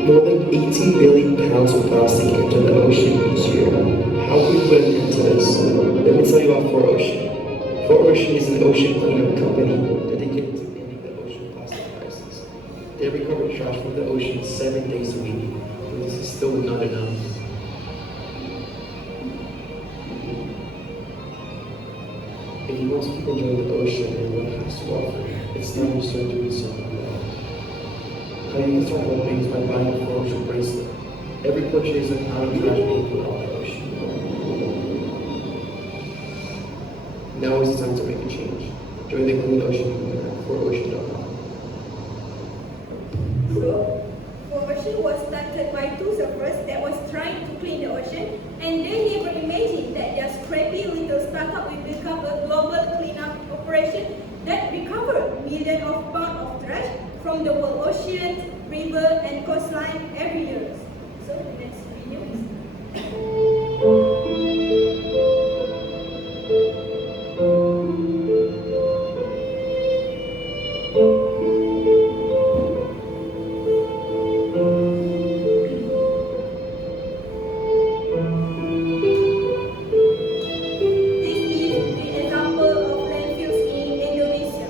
More than 18 billion pounds of plastic enter the ocean each year. How can we put an end to this? Let me tell you about 4Ocean. 4Ocean is an ocean cleanup company dedicated to ending the ocean plastic crisis. They recover trash from the ocean 7 days a week, but this is still not enough. If you want to keep enjoying the ocean and what it has to offer, it's time to start doing something about it. How you can start helping is by buying a 4Ocean bracelet. Every purchase is a pound of trash being put on the ocean. Now is the time to make a change. Join the Clean Ocean movement at 4Ocean.com. So, Ocean was started by two surfers that was trying to clean the ocean, and they never imagined that their scrappy little startup will become a global cleanup operation that recovered millions of pounds of trash from the world oceans, river, and coastline every year. So the next video This is the example of landfills in Indonesia.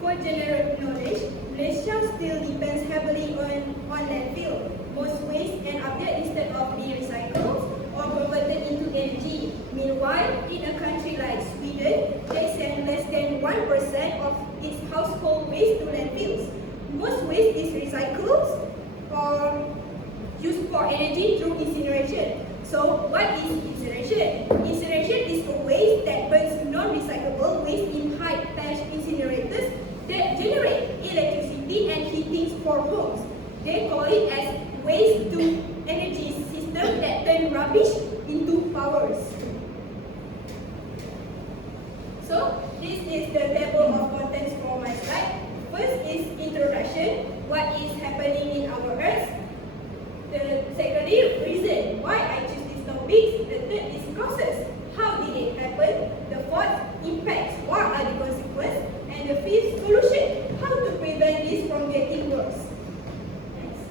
For general knowledge, Malaysia still depends heavily on landfill. Most waste end up there instead of being recycled or converted into energy. Meanwhile, in a country like Sweden, they send less than 1% of its household waste to landfills. Most waste is recycled or used for energy through incineration. So, what is incineration? Incineration is a waste that burns non-recyclable waste in high-tech incinerators that generate electricity and heating for homes. They call it as waste-to-energy system that turn rubbish into powers. So, this is the table of contents for my slide. First is introduction, what is happening in our Earth. The secondly, reason why I choose this topic. The third is causes, how did it happen. The fourth, impacts, what are the consequences. And the fifth, solution, how to prevent this from getting worse. Next.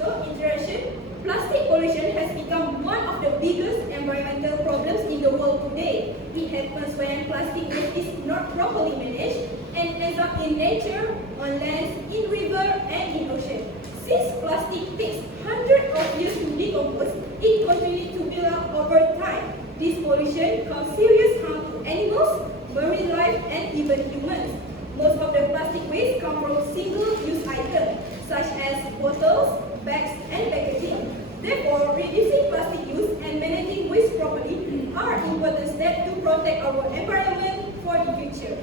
So, introduction. Plastic pollution has become one of the biggest environmental problems in the world today. It happens when plastic waste is not properly managed and ends up in nature, on land, in river, and in ocean. Since plastic takes hundreds of years to decompose, it continues to build up over time. This pollution causes serious harm to animals, marine life, and even humans. Most of the plastic waste come from single-use items, such as bottles, bags, and packaging. Therefore, reducing plastic use and managing waste properly are important steps to protect our environment for the future.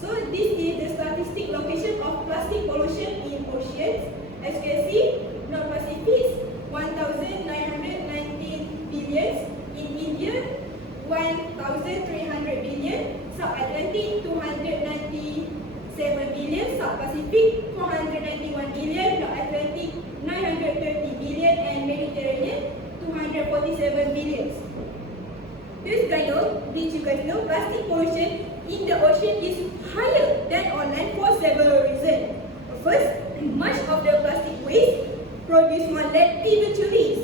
So this is the statistic location of plastic pollution in oceans. As you can see, North Pacific 1,919 billion, in India 1,300 billion, South Atlantic 297 billion, South Pacific 491 billion, North Atlantic 930 billion, and Mediterranean 247 billion. Did you guys know plastic pollution in the ocean is higher than on land for several reasons. First, much of the plastic waste produced on land eventually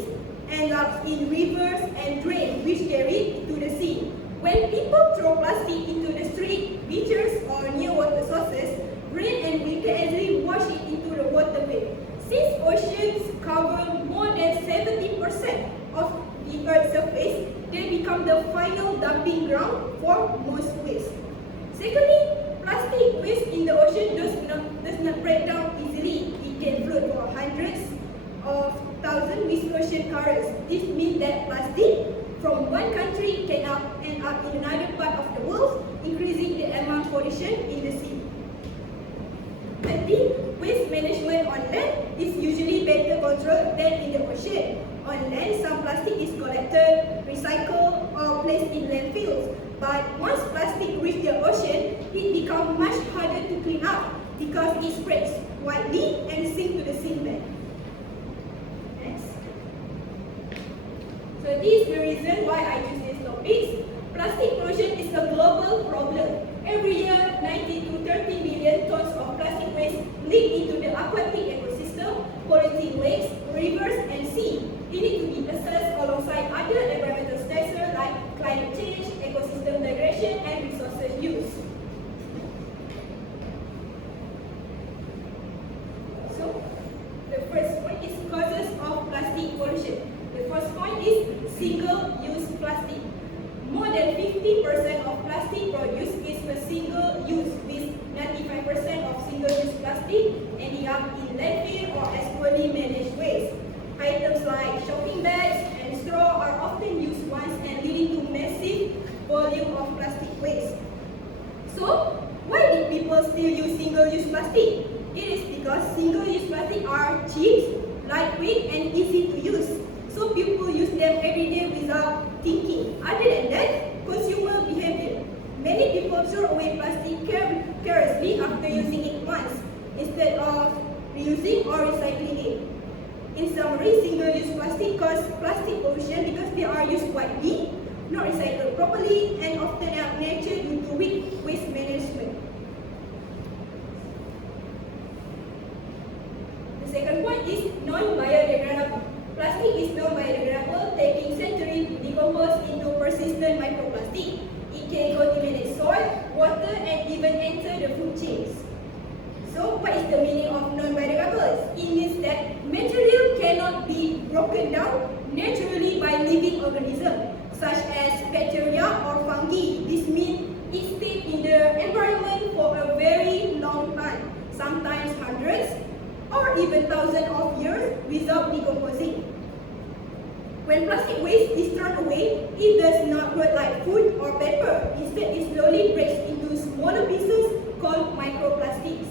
ends up in rivers and drains which carry to the sea. When people throw plastic into the street, beaches, or near water sources, rain and wind can easily wash it into the waterway. Since oceans cover more than 70% of the Earth's surface, they become the final dumping ground for most waste. Secondly, plastic waste in the ocean does not break down easily. It can float for hundreds of thousands with ocean currents. This means that plastic from one country can end up in another part of the world, increasing the amount of pollution in the sea. Thirdly, waste management on land is usually better controlled than in the ocean. On land, some plastic is collected, recycled, or placed in landfills. But once plastic reaches the ocean, it becomes much harder to clean up because it spreads widely and sinks to the seabed. Next. So this is the reason why I choose these topics. Plastic pollution is a global problem. Every year, 90 to 30 million tons of plastic waste leak into the aquatic ecosystem, polluting lakes, rivers, and sea. It needs to be assessed alongside other environmental stressors like climate change, ecosystem degradation, and resources use. So, the first point is causes of plastic pollution. The first point is single-use plastic. More than 50% of plastic produced is for single-use, with 95% of single-use plastic ending up in landfill or as poorly managed waste. Items like shopping bags and straw are often used once and leading to massive volume of plastic waste. So, why did people still use single-use plastic? It is because single-use plastic are cheap, lightweight, and easy to use. So people use them every day without thinking. Other than that, consumer behavior. Many people throw away plastic carelessly after using it once, instead of reusing or recycling it. In summary, single-use plastic cause plastic pollution because they are used widely, not recycled properly, and often are nature due to weak waste management. The second point is non-biodegradable. Plastic is non-biodegradable, taking centuries to decompose into persistent microplastic. It can contaminate soil, water, and even enter the food chains. So, what is the meaning of non-biodegradable? It means that material cannot be broken down naturally by living organisms, such as bacteria or fungi. This means it stays in the environment for a very long time, sometimes hundreds or even thousands of years without decomposing. When plastic waste is thrown away, it does not rot like food or paper. Instead, it slowly breaks into smaller pieces called microplastics.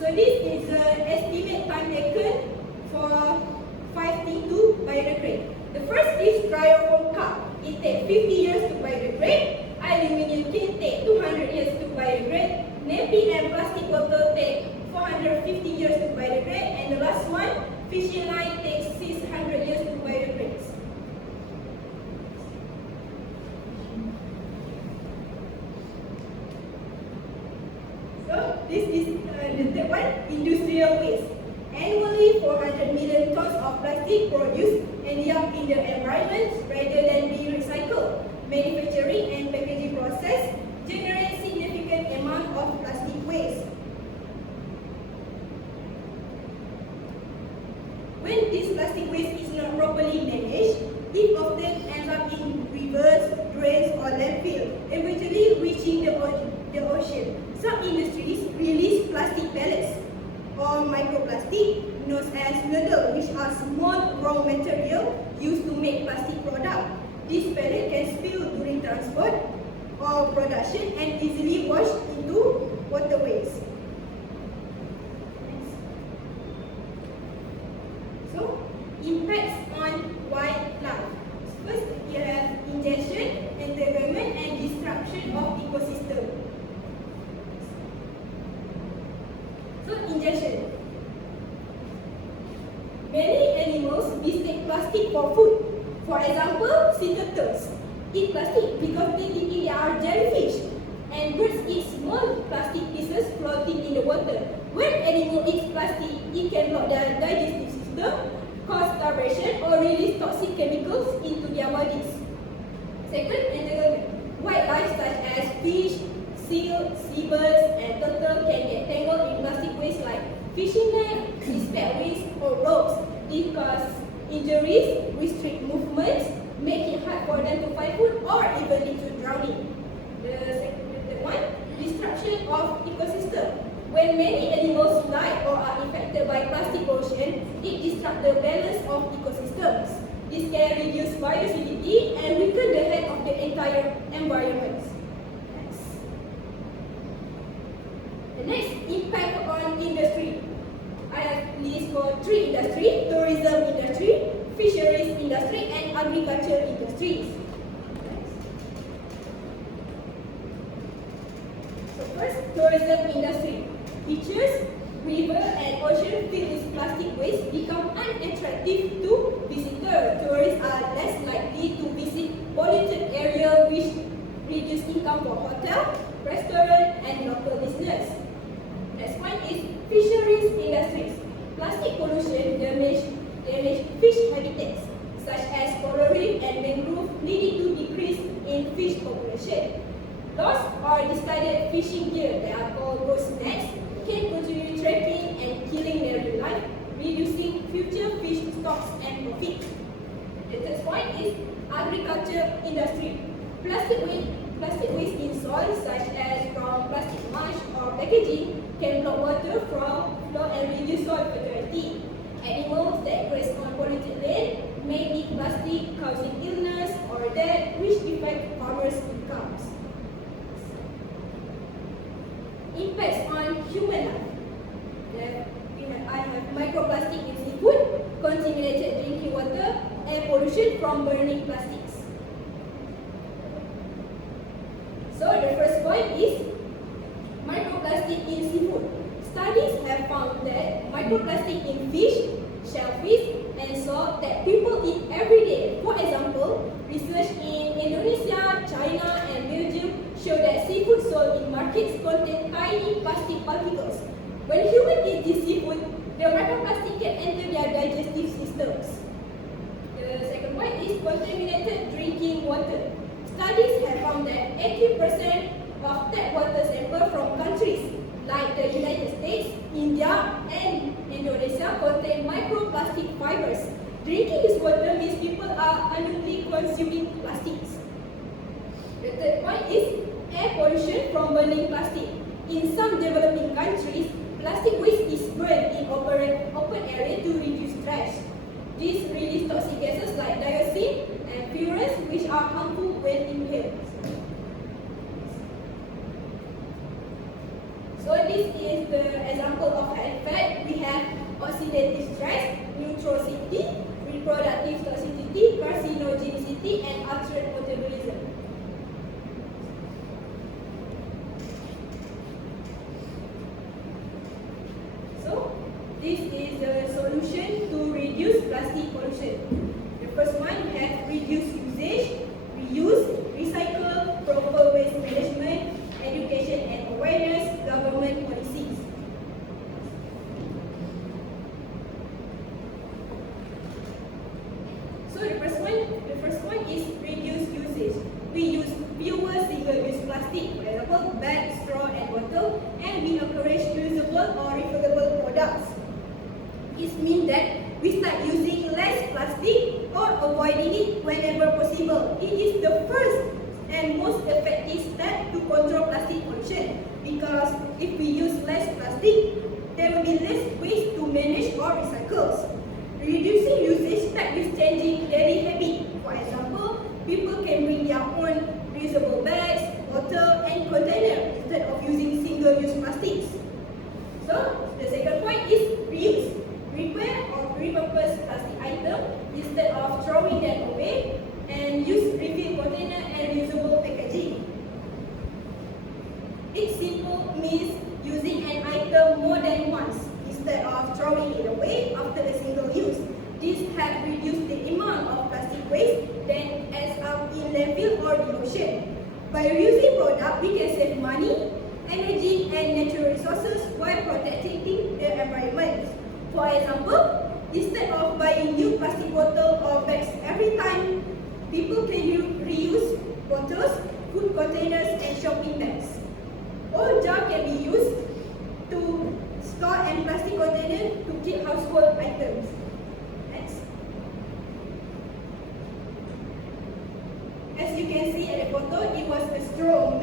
So this is the estimate time taken for 5 T2 biodegrade. The first is styrofoam cup. It takes 50 years to biodegrade. Aluminium can take 200 years to biodegrade. Napkin and plastic bottle take 450 years to biodegrade. And the last one, fishing line takes 600 years to biodegrade. So this is the third one, industrial waste. Annually, 400 million tons of plastic produced end up in the environment rather than being recycled. Manufacturing and packaging process generate significant amount of plastic waste. When this plastic waste is not properly managed, it often ends up in rivers, drains, or landfill, eventually reaching the ocean. Some industries release plastic pellets or microplastic, known as noodles, which are small raw material used to make plastic products. This pellet can spill during transport or production and easily wash into waterways. So, impacts on wildlife. First, you have ingestion, entanglement, and destruction of ecosystem. So, ingestion. Many animals mistake plastic for food. For example, sea turtles eat plastic because they think they are jellyfish, and birds eat small plastic pieces floating in the water. When animal eats plastic, it can block their digestive system, cause starvation, or release toxic chemicals into their bodies. Second, entanglement. Wildlife such as fish, seal, seabirds, and turtles can get tangled in plastic waste like fishing net, spiderwebs, or ropes. It causes injuries, restrict movements, make it hard for them to find food, or even lead to drowning. The third one, destruction of ecosystem. When many animals die or are affected by plastic pollution, it disrupts the balance of ecosystems. This can reduce biodiversity and weaken the health of the entire environment. The next, impact on industry. I have list for 3 industries: tourism industry, fisheries industry, and agriculture industries. So first, tourism industry. Beaches, river, and ocean filled with plastic waste become unattractive to visitors. Tourists are less likely to visit polluted areas, which reduce income for hotel, restaurant, and local business. Next one is fisheries industries. Plastic pollution damage fish habitats such as coral reef and mangrove, leading to decrease in fish population. Lost or discarded fishing gear that are called ghost nets can continue trapping and killing their life, reducing future fish stocks and profit. The third point is agriculture industry. Plastic waste in soil, such as from plastic mulch or packaging, can block water from flow and reduce soil fertility. Animals that graze on polluted land may eat plastic, causing illness or death, which affect farmers' incomes. Impacts on human life. I have microplastic in seafood, contaminated drinking water, air pollution from burning plastics. So the first point is microplastic in seafood. Studies have found that microplastic in fish, shellfish, and salt that people eat every day. For example, research in Indonesia, China, and Belgium show that seafood sold in markets contain tiny plastic particles. When humans eat this seafood, the microplastic can enter their digestive systems. The second point is contaminated drinking water. Studies have found that 80% of tap water samples from countries like the United States, India, and Indonesia contain microplastic fibers. Drinking this water means people are unknowingly consuming plastics. The third point is air pollution from burning plastic. In some developing countries, plastic waste is burned in open area to reduce trash. This releases toxic gases like dioxin and furans, which are harmful when inhaled. So this is the example of health effect. We have oxidative stress, neutrosity, reproductive toxicity, carcinogenicity, and altered metabolism. So this is the solution to reduce plastic pollution. The first one, we have reduce usage, reuse, recycle, proper waste management, education and awareness, government policies. So the first one is reduce usage. We use fewer single-use plastic, for example, bag, straw, and bottle, and we encourage reusable or refillable products. It means that we start using less plastic or avoiding it whenever possible. It is the first and most effective step to control plastic pollution, because if we use less plastic, there will be less waste to manage or recycle. Reducing usage starts with changing daily habits. For example, people can bring their own reusable bags, bottle, and container instead of using single-use plastics. So the second point is reuse. Repair or repurpose plastic items instead of throwing them away, and use refill container and reusable packaging. It simple means using an item more than once instead of throwing it away after a single use. This helps reduce the amount of plastic waste that ends up in landfill or the ocean. By reusing products, we can save money, energy, and natural resources while protecting the environment. For example, instead of buying new plastic bottles or bags every time, people can reuse bottles, food containers, and shopping bags. Old jars can be used to store and plastic containers to keep household items. Next. As you can see at the photo, it was a straw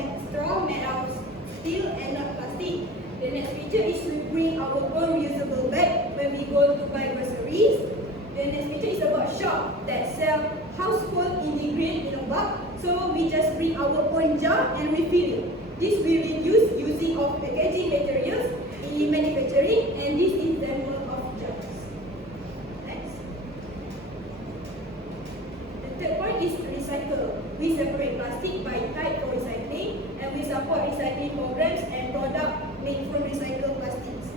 made out of steel and not plastic. The next picture is to bring our own reusable bag when we go to buy groceries. The next picture is about shop that sell their household ingredient in a bag, so we just bring our own jar and refill it. This will reduce using of packaging materials in manufacturing, and this is the example of jars. Next. The third point is recycle. We separate plastic by type for recycling, and we support recycling programs and products made from recycled plastics.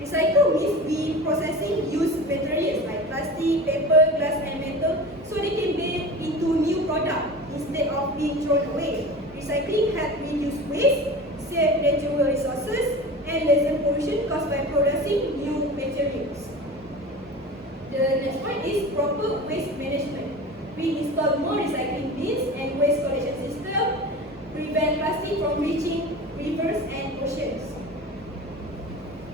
Recycle means we processing used materials like plastic, paper, glass, and metal, so they can be into new product instead of being thrown away. Recycling helps reduce waste, save natural resources, and lessen pollution caused by producing new materials. The next point is proper waste management. We install more recycling bins and waste collection system, prevent plastic from reaching rivers and oceans.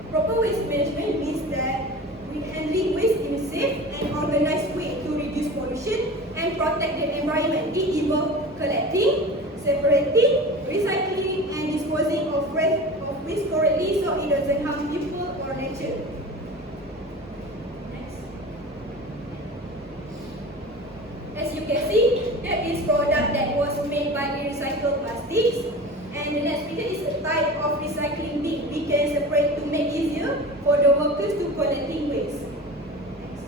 Proper waste management means that we handling waste in a safe and organized way to reduce pollution and protect the environment. It involves collecting, separating, recycling, and disposing of waste correctly so it doesn't harm people or nature. Next. As you can see, that is product that was made by recycled plastics. And the next picture is a type of recycling bin. We can separate to make easier for the workers to collecting waste. Next.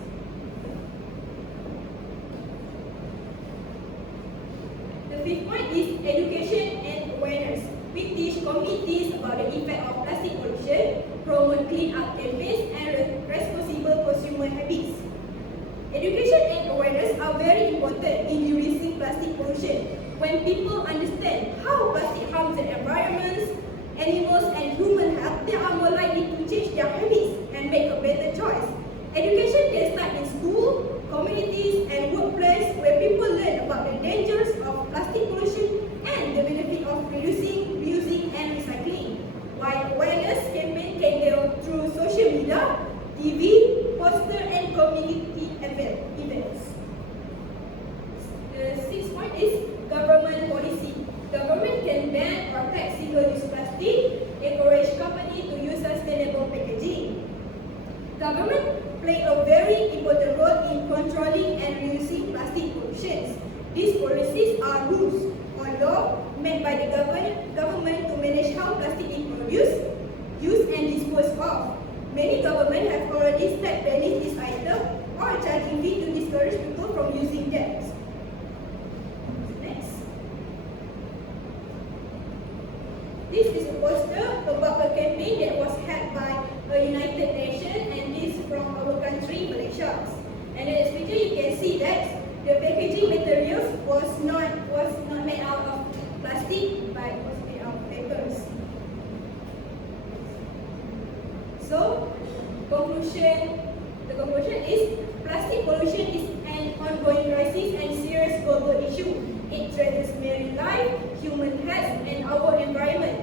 The fifth point is education and awareness. We teach communities about the effect of plastic pollution, promote clean up campaigns, and responsible consumer habits. Education and awareness are very important in reducing plastic pollution. When people understand how plastic harms the environment, animals, and human health, they are more likely to change their habits and make a better choice. Education can start in school, communities, and workplace where people learn about the dangers of plastic pollution and the benefit of reducing, reusing, and recycling. While awareness campaign can go through social media, TV, poster, and community events. The sixth point is government policy. Government can ban or tax single-use plastic, encourage companies to use sustainable packaging. Government play a very important role in controlling and reducing plastic pollution. These policies are rules or law made by the government to manage how plastic is produced, used, and disposed of. Many governments have already started banning this item or charging fee to discourage people from using them. Next. This is a poster about a campaign that was held by a United Nations, and this from our country, Malaysia. And in this picture, you can see that the packaging materials was not made out of plastic, but was made out of papers. So, the conclusion is plastic pollution is an ongoing crisis and serious global issue. It threatens marine life, human health, and our environment.